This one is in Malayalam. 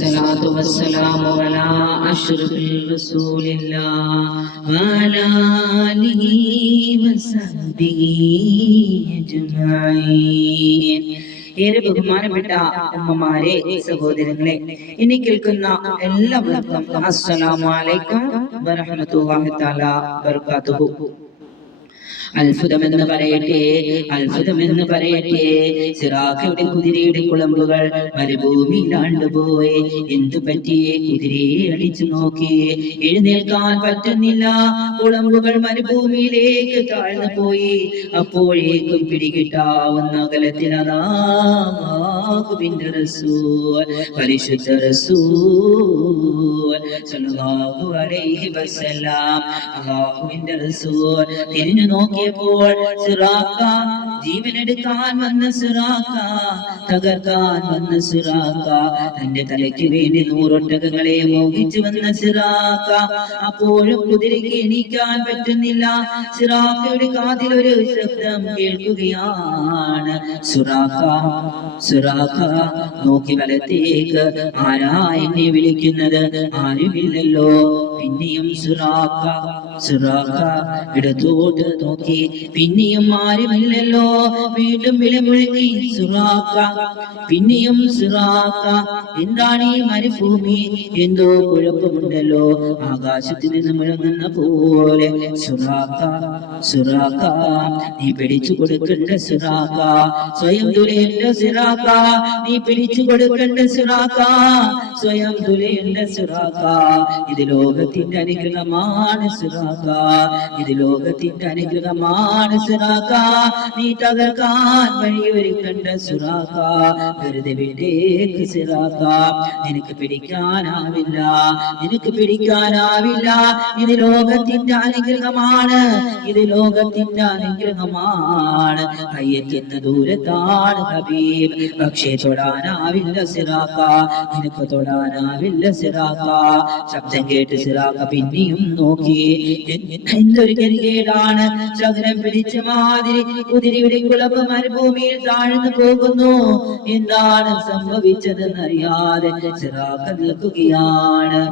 والصلاة والسلام على أشرف رسول الله وعلى آله وصحبه أجمعين. ഏറെ ബഹുമാനപ്പെട്ട ഉമ്മമാരെ, സഹോദരങ്ങളെ, എന്നെ കേൾക്കുന്ന എല്ലാവർക്കും അസ്സലാമു അലൈക്കും വറഹ്മത്തുള്ളാഹി തആല വബറകാതുഹു. അത്ഭുതമെന്ന് പറയട്ടെ, സിറാഖയുടെ കുതിരയുടെ കുളമ്പുകൾ മരുഭൂമിയിലാണ്ടുപോയി. എന്തു പറ്റിയേ? കുതിരയെ അടിച്ചു നോക്കി, എഴുന്നേൽക്കാൻ പറ്റുന്നില്ല. കുളമ്പുകൾ മരുഭൂമിയിലേക്ക് താഴ്ന്നു പോയി. അപ്പോഴേക്കും പിടികിട്ടാവുന്ന അകലത്തിൽ അല്ലാഹുവിന്റെ റസൂൽ, പരിശുദ്ധ റസൂൽ സല്ലല്ലാഹു അലൈഹി വസല്ലം, അല്ലാഹുവിന്റെ റസൂൽ തിരിഞ്ഞു നോക്കിയപ്പോൾ സിറാഖ, ജീവനെടുക്കാൻ വന്ന സിറാഖ, തകർക്കാൻ വന്ന സിറാഖ, തന്റെ തലയ്ക്ക് വേണ്ടി 100 ഒട്ടകങ്ങളെ മോഹിച്ചു വന്ന സിറാഖ. അപ്പോഴും കുതിരയ്ക്ക് എണീക്കാൻ പറ്റുന്നില്ല. സിറാഖയുടെ കാതിൽ ഒരു ശബ്ദം കേൾക്കുകയാണ്, സിറാഖ, സിറാഖ, നോക്കി വലത്തേക്ക്, ആരാ എന്നെ വിളിക്കുന്നത്? ആരുമില്ലല്ലോ. പിന്നെയും സിറാഖ, സിറാഖ ഇടത്തോട്ട് നോക്കി, പിന്നെയും ആരുമില്ലല്ലോ. വീണ്ടും വിളിമുഴങ്ങി സിറാഖ, പിന്നെയും സിറാഖ. എന്താണ് ഈ മരുഭൂമി? എന്തോ കുഴപ്പമുണ്ടല്ലോ. ആകാശത്തിൽ നിന്ന് മുഴങ്ങുന്ന പോലെ. സിറാഖ, സിറാഖ, നീ പിടിച്ചു കൊടുക്കണ്ട സിറാഖ, സ്വയം തുലയേണ്ട സിറാഖ, നീ പിടിച്ചു കൊടുക്കണ്ട സിറാഖ, സ്വയം തുലയേണ്ട സിറാഖ. ഇത് ലോകത്തിന്റെ അനുഗ്രഹമാണ് സിറാഖ, ഇത് ലോകത്തിന്റെ അനുഗ്രഹമാണ് സിറാഖ. നീ തകർക്കാൻ വഴിയൊരുക്കണ്ട സിറാഖ, വെറുതെ വിടേക്ക് സിറാഖ. നിനക്ക് പിടിക്കാനാവില്ല, നിനക്ക് പിടിക്കാനാവില്ല. ഇത് ലോകത്തിന്റെ അനുഗ്രഹമാണ്, ഇത് ലോകത്തിന്റെ അനുഗ്രഹമാണ്. കയ്യെത്തുന്ന ദൂരത്താണ് ഹബീബ്, പക്ഷേ തൊടാനാവില്ല സിറാഖ, നിനക്ക് തൊടാനാവില്ല സിറാഖ. ശബ്ദം കേട്ട് സിറാഖ പിന്നെയും നോക്കി. എന്തൊരു ഗതികേടാണ്! ശകലം പിടിച്ച മാതിരി കുതിരയുടെ കുളമ്പ് മരുഭൂമിയിൽ താഴ്ന്നു പോകുന്നു. എന്താണ് സംഭവിച്ചതെന്നറിയാതെ സിറാഖ നിൽക്കുകയാണ്.